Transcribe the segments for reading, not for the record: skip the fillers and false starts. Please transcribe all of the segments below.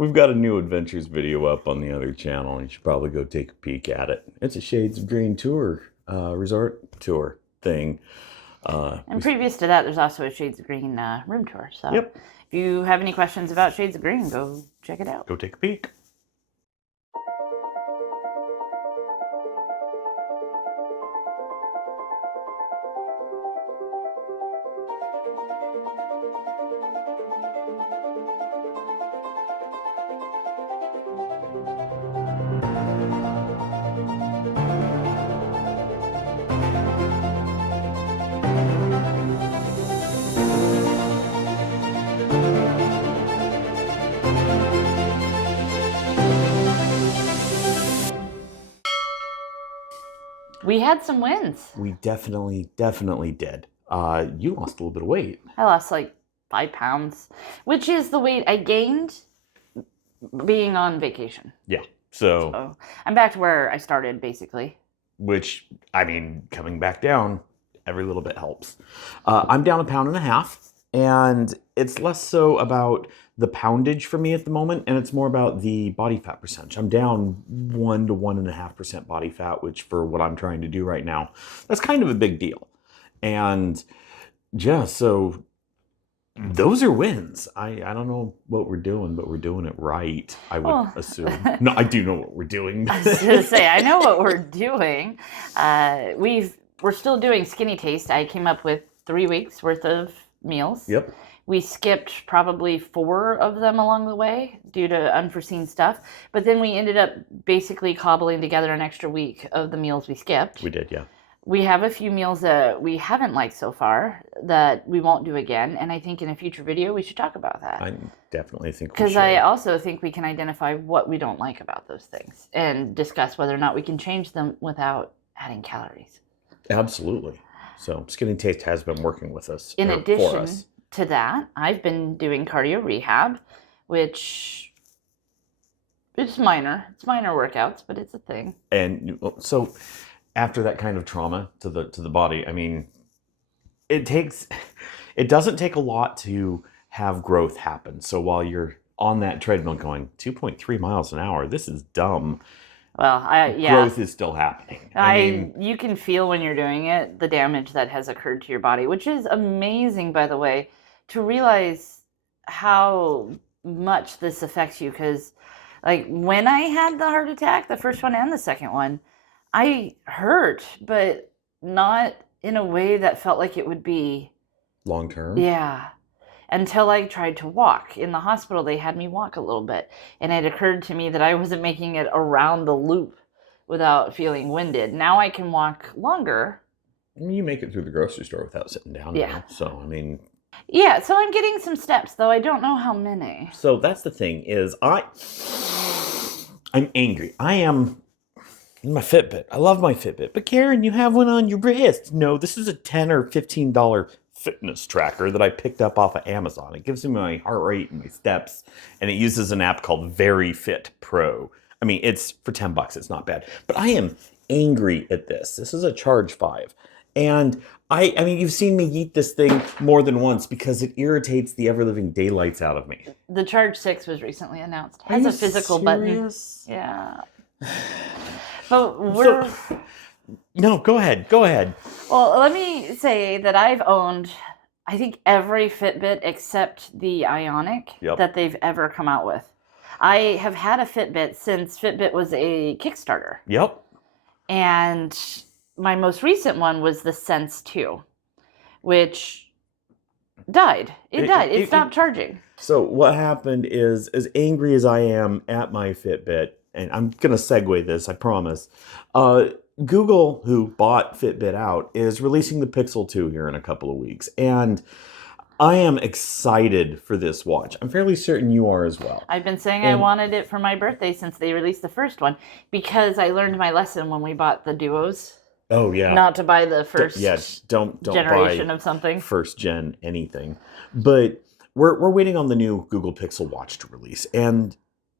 We've got a new adventures video up on the other channel. You should probably go take a peek at it. It's a Shades of Green tour, resort tour thing. And previous to that, there's also a Shades of Green room tour. So yep. If you have any questions about Shades of Green, go check it out. Go take a peek. We had some wins. We definitely did. You lost a little bit of weight. I lost like 5 pounds, which is the weight I gained being on vacation. Yeah. So I'm back to where I started, basically. Which, I mean, coming back down, every little bit helps. I'm down 1.5 pounds, and it's less so about the poundage for me at the moment, and it's more about the body fat percentage. I'm down 1 to 1.5% body fat, which for what I'm trying to do right now, that's kind of a big deal. And yeah, so those are wins. I don't know what we're doing, but we're doing it right, I would assume. No, I do know what we're doing. I was going to say, I know what we're doing. We're still doing Skinny Taste. I came up with 3 weeks worth of meals. Yep. We skipped probably 4 of them along the way due to unforeseen stuff. But then we ended up basically cobbling together an extra week of the meals we skipped. We did, yeah. We have a few meals that we haven't liked so far that we won't do again. And I think in a future video, we should talk about that. I definitely think we should. Because I also think we can identify what we don't like about those things and discuss whether or not we can change them without adding calories. Absolutely. So Skinny Taste has been working with us. In addition to that, I've been doing cardio rehab, which it's minor. It's minor workouts, but it's a thing. And so after that kind of trauma to the body, I mean, it doesn't take a lot to have growth happen. So while you're on that treadmill going 2.3 miles an hour, this is dumb. Well, growth is still happening. You can feel when you're doing it, the damage that has occurred to your body, which is amazing, by the way, to realize how much this affects you. Because like when I had the heart attack, the first one and the second one, I hurt, but not in a way that felt like it would be long term. Yeah. Until I tried to walk. In the hospital, they had me walk a little bit. And it occurred to me that I wasn't making it around the loop without feeling winded. Now I can walk longer. You make it through the grocery store without sitting down. Yeah. Now, so, I mean. Yeah, so I'm getting some steps, though I don't know how many. So that's the thing is I'm angry. I am in my Fitbit. I love my Fitbit. But Garen, you have one on your wrist. No, this is a $10 or $15 fitness tracker that I picked up off of Amazon. It gives me my heart rate and my steps, and it uses an app called Very Fit Pro. I mean, it's for $10. It's not bad. But I am angry at this. This is a Charge 5. And I mean, you've seen me eat this thing more than once because it irritates the ever-living daylights out of me. The Charge 6 was recently announced. It has a physical serious? button. Yeah. But no, go ahead. Well, let me say that I've owned, I think, every Fitbit except the Ionic that they've ever come out with. I have had a Fitbit since Fitbit was a Kickstarter. Yep. And my most recent one was the Sense 2, which died. It stopped charging. So what happened is, as angry as I am at my Fitbit, and I'm going to segue this, I promise, Google, who bought Fitbit out, is releasing the Pixel 2 here in a couple of weeks. And I am excited for this watch. I'm fairly certain you are as well. I've been saying I wanted it for my birthday since they released the first one, because I learned my lesson when we bought the Duos. Oh, yeah. Not to buy the first don't generation buy of something. First gen anything. But we're waiting on the new Google Pixel Watch to release. And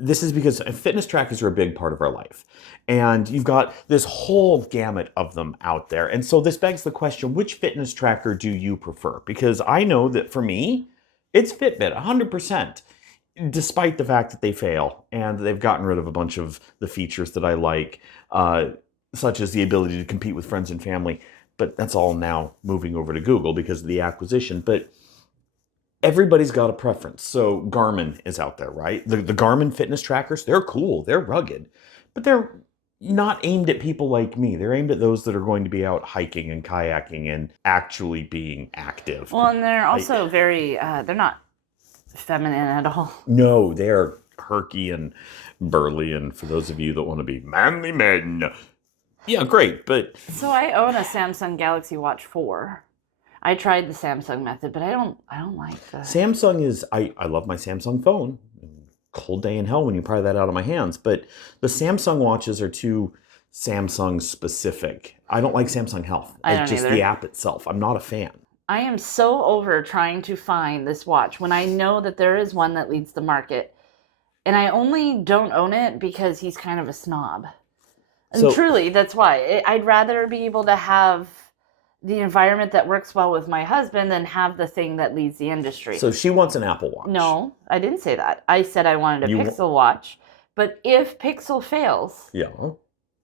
this is because fitness trackers are a big part of our life. And you've got this whole gamut of them out there. And so this begs the question, which fitness tracker do you prefer? Because I know that for me, it's Fitbit, 100%. despite the fact that they fail, and they've gotten rid of a bunch of the features that I like, such as the ability to compete with friends and family, but that's all now moving over to Google because of the acquisition. But everybody's got a preference. So Garmin is out there, right? The Garmin fitness trackers, they're cool, they're rugged, but they're not aimed at people like me. They're aimed at those that are going to be out hiking and kayaking and actually being active. Well, and they're also very, they're not feminine at all. No, they're perky and burly, and for those of you that want to be manly men, yeah, great, but... So I own a Samsung Galaxy Watch 4. I tried the Samsung method, but I don't like the... Samsung is... I love my Samsung phone. Cold day in hell when you pry that out of my hands, but the Samsung watches are too Samsung specific. I don't like Samsung Health. I It's don't just either. the app itself. I'm not a fan. I am so over trying to find this watch when I know that there is one that leads the market. And I only don't own it because he's kind of a snob. And So- truly, that's why. I'd rather be able to have the environment that works well with my husband than have the thing that leads the industry. So she wants an Apple Watch. No, I didn't say that. I said I wanted a You- Pixel watch. But if Pixel fails, Yeah.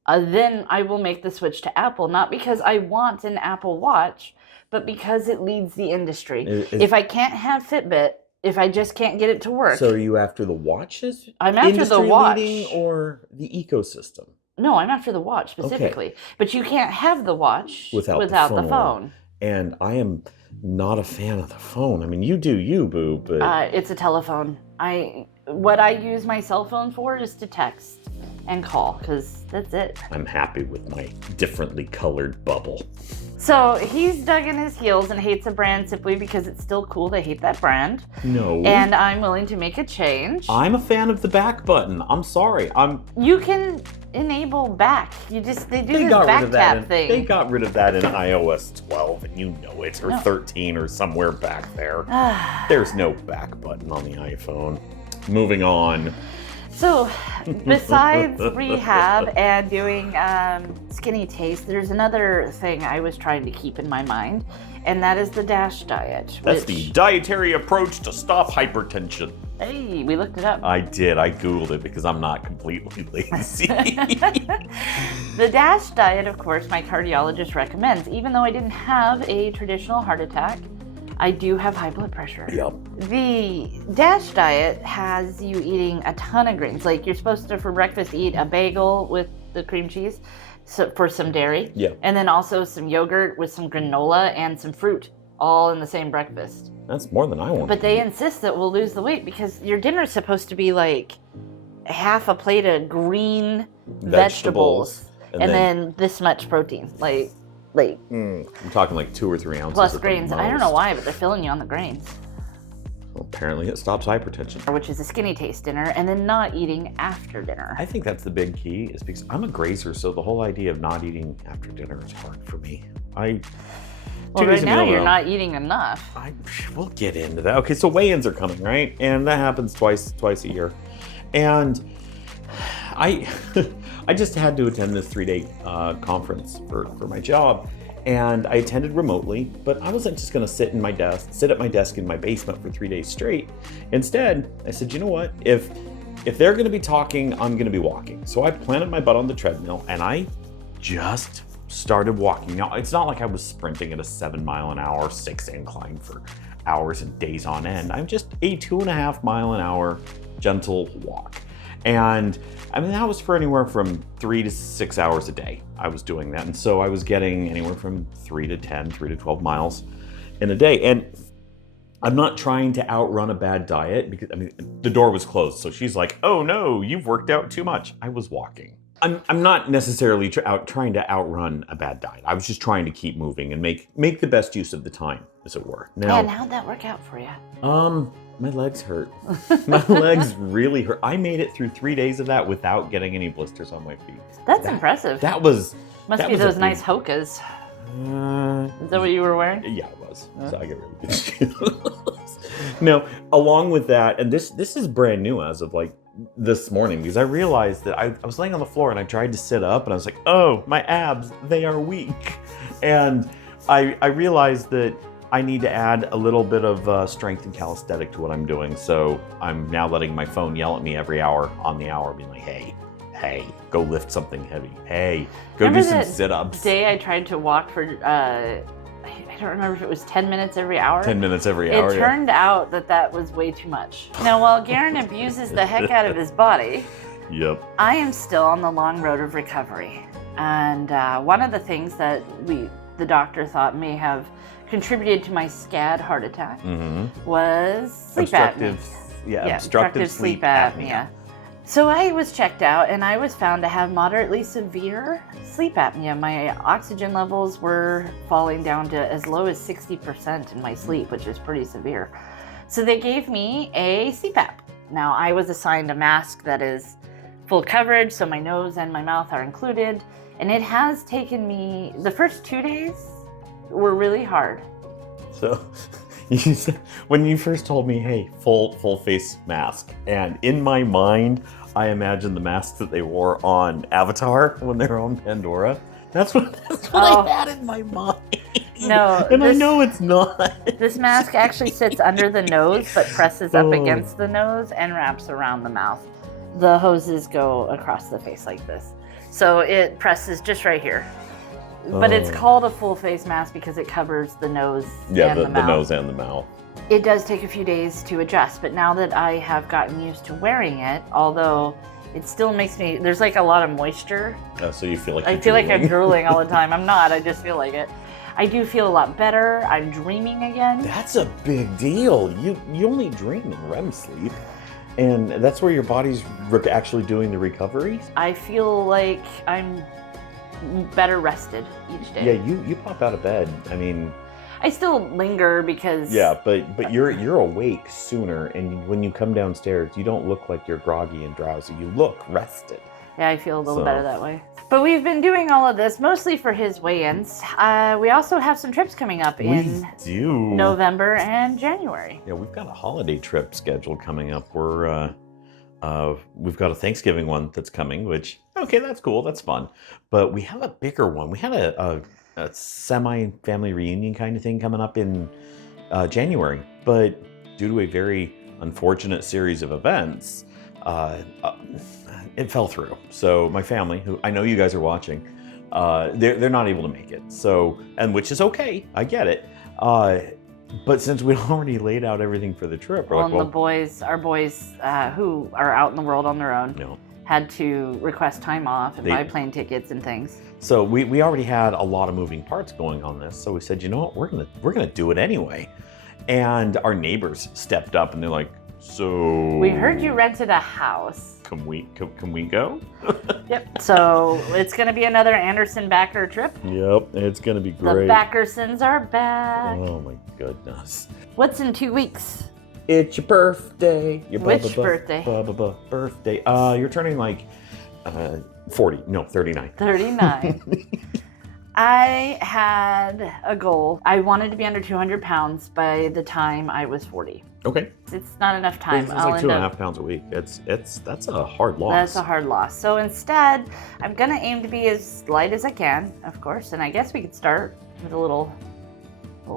then I will make the switch to Apple. Not because I want an Apple Watch, but because it leads the industry. If I can't have Fitbit, if I just can't get it to work, So are you after the watches? I'm after the industry watch. leading or the ecosystem? No, I'm after the watch specifically. But you can't have the watch Without the the phone. phone. And I am not a fan of the phone. I mean, you do you, boo, but... It's a telephone. What I use my cell phone for is to text and call, because that's it. I'm happy with my differently colored bubble. So he's dug in his heels and hates a brand simply because it's still cool to hate that brand. No. And I'm willing to make a change. I'm a fan of the back button. I'm sorry. You can enable back. They do They this got rid back of that. tap thing. They got rid of that in iOS 12, and you know it, or No. 13, or somewhere back there. There's no back button on the iPhone. Moving on. So, besides rehab and doing skinny taste, there's another thing I was trying to keep in my mind, and that is the DASH diet. That's the dietary approach to stop hypertension. Hey, we looked it up. I did. I Googled it because I'm not completely lazy. The DASH diet, of course, my cardiologist recommends. Even though I didn't have a traditional heart attack, I do have high blood pressure. Yep. The DASH diet has you eating a ton of grains. Like you're supposed to, for breakfast, eat a bagel with the cream cheese for some dairy. Yeah. And then also some yogurt with some granola and some fruit, all in the same breakfast. That's more than I want. But they insist that we'll lose the weight because your dinner's supposed to be like half a plate of green vegetables and then this much protein. I'm talking like 2 or 3 ounces. Plus at the grains. I don't most. know why, but they're filling you on the grains. Well, apparently it stops hypertension. Which is a skinny taste dinner, and then not eating after dinner. I think that's the big key, is because I'm a grazer, so the whole idea of not eating after dinner is hard for me. Well, 2 days right a now meal, you're though. not eting enough. We'll get into that. Okay, so weigh-ins are coming, right? And that happens twice a year. And I just had to attend this 3-day conference for my job. And I attended remotely, but I wasn't just gonna sit at my desk in my basement for 3 days straight. Instead, I said, you know what? If they're gonna be talking, I'm gonna be walking. So I planted my butt on the treadmill and I just started walking. Now, it's not like I was sprinting at a 7-mile-an-hour, 6 incline for hours and days on end. I'm just a 2.5-mile-an-hour gentle walk. And I mean, that was for anywhere from 3 to 6 hours a day. I was doing that. And so I was getting anywhere from 3 to 10, 3 to 12 miles in a day. And I'm not trying to outrun a bad diet because, I mean, the door was closed. So she's like, oh no, you've worked out too much. I was walking. I'm not necessarily trying to outrun a bad diet. I was just trying to keep moving and make the best use of the time, as it were. Now, And how'd that work out for you? my legs hurt. My legs really hurt. I made it through 3 days of that without getting any blisters on my feet. That's impressive. That was... Must that be was a those big- nice Hokas. Is that what you were wearing? Yeah, it was. So I get really good shoes. Now, along with that, and this is brand new as of like this morning, because I realized that I was laying on the floor and I tried to sit up and I was like, oh, my abs, they are weak. And I realized that I need to add a little bit of strength and calisthenic to what I'm doing. So I'm now letting my phone yell at me every hour on the hour, being like, hey, go lift something heavy. Hey, go Remember do some that sit-ups. day I tried to walk for, I don't remember if it was 10 minutes every hour. 10 minutes every hour. It turned out that was way too much. Now, while Garen abuses the heck out of his body, Yep. I am still on the long road of recovery. And one of the things that the doctor thought may have contributed to my SCAD heart attack was sleep apnea. Obstructive sleep apnea. So I was checked out and I was found to have moderately severe sleep apnea. My oxygen levels were falling down to as low as 60% in my sleep, which is pretty severe. So they gave me a CPAP. Now I was assigned a mask that is full coverage, so my nose and my mouth are included. And it has taken me, the first 2 days were really hard. So you said, when you first told me, hey, full face mask, and in my mind, I imagined the masks that they wore on Avatar when they were on Pandora. That's what I had in my mind. No, and I know it's not. This mask actually sits under the nose, but presses up against the nose and wraps around the mouth. The hoses go across the face like this. So it presses just right here. But it's called a full face mask because it covers the nose and the mouth. The nose and the mouth. It does take a few days to adjust, but now that I have gotten used to wearing it, although it still makes me, there's like a lot of moisture. Oh, so you feel like I feel like I'm drooling all the time. I'm not, I just feel like it. I do feel a lot better. I'm dreaming again. That's a big deal. You only dream in REM sleep. And that's where your body's actually doing the recovery? I feel like I'm better rested each day. Yeah, you pop out of bed. I mean, I still linger because... Yeah, but you're awake sooner, and when you come downstairs, you don't look like you're groggy and drowsy. You look rested. Yeah, I feel a little better that way. But we've been doing all of this mostly for his weigh-ins. We also have some trips coming up in November and January. Yeah, we've got a holiday trip scheduled coming up. We've got a Thanksgiving one that's coming, which, okay, that's cool, that's fun. But we have a bigger one. We had a semi-family reunion kind of thing coming up in January. But due to a very unfortunate series of events, it fell through. So my family, who I know you guys are watching, they're not able to make it. So, and which is okay, I get it. But since we already laid out everything for the trip, our boys who are out in the world on their own, had to request time off and buy plane tickets and things. So we already had a lot of moving parts going on this. So we said, you know what, we're gonna do it anyway. And our neighbors stepped up and they're like, so we heard you rented a house. Can we go? Yep. So it's gonna be another Anderson Backer trip. Yep, it's gonna be great. The Backersons are back. Oh my goodness. What's in 2 weeks? It's your birthday. Which birthday? Birthday. You're turning like 40. No, 39. 39. I had a goal. I wanted to be under 200 pounds by the time I was 40. Okay. It's not enough time. It's like 2.5 pounds a week. That's a hard loss. That's a hard loss. So instead, I'm gonna aim to be as light as I can, of course. And I guess we could start with a little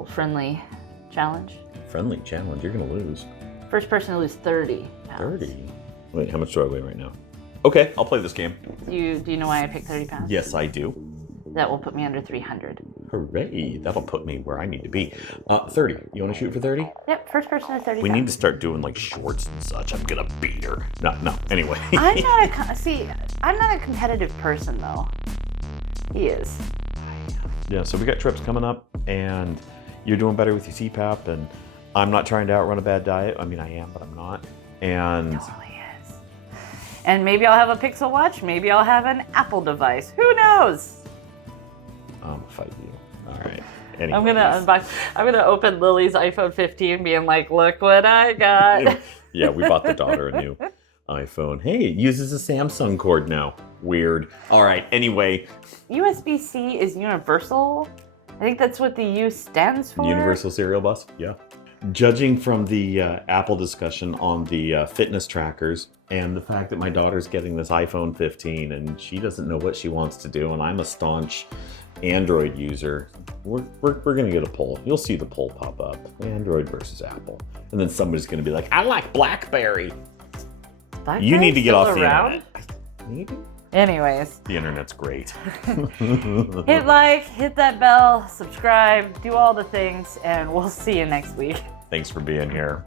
friendly challenge. Friendly challenge? You're gonna lose. First person to lose 30 pounds. 30? Wait, how much do I weigh right now? Okay, I'll play this game. Do you know why I picked 30 pounds? Yes, I do. That will put me under 300. Hooray! That'll put me where I need to be. 30. You want to shoot for 30? Yep, first person to 30 We pounds. need to start doing like shorts and such. I'm gonna beat her. No. Anyway. I'm not a competitive person though. He is. Yeah. So we got trips coming up, and you're doing better with your CPAP, and I'm not trying to outrun a bad diet. I mean, I am, but I'm not. And Totally is. And maybe I'll have a Pixel Watch. Maybe I'll have an Apple device. Who knows? I'm gonna fight you. All right. Anyways. I'm gonna open Lily's iPhone 15, being like, "Look what I got." Yeah, we bought the daughter a new iPhone. Hey, it uses a Samsung cord now. Weird. All right. Anyway. USB-C is universal. I think that's what the U stands for. Universal serial bus. Yeah. Judging from the Apple discussion on the fitness trackers and the fact that my daughter's getting this iPhone 15 and she doesn't know what she wants to do, and I'm a staunch Android user, we're going to get a poll. You'll see the poll pop up. Android versus Apple. And then somebody's going to be like, I like BlackBerry. You need to get off the internet. Maybe? Anyways. The internet's great. Hit like, hit that bell, subscribe, do all the things, and we'll see you next week. Thanks for being here.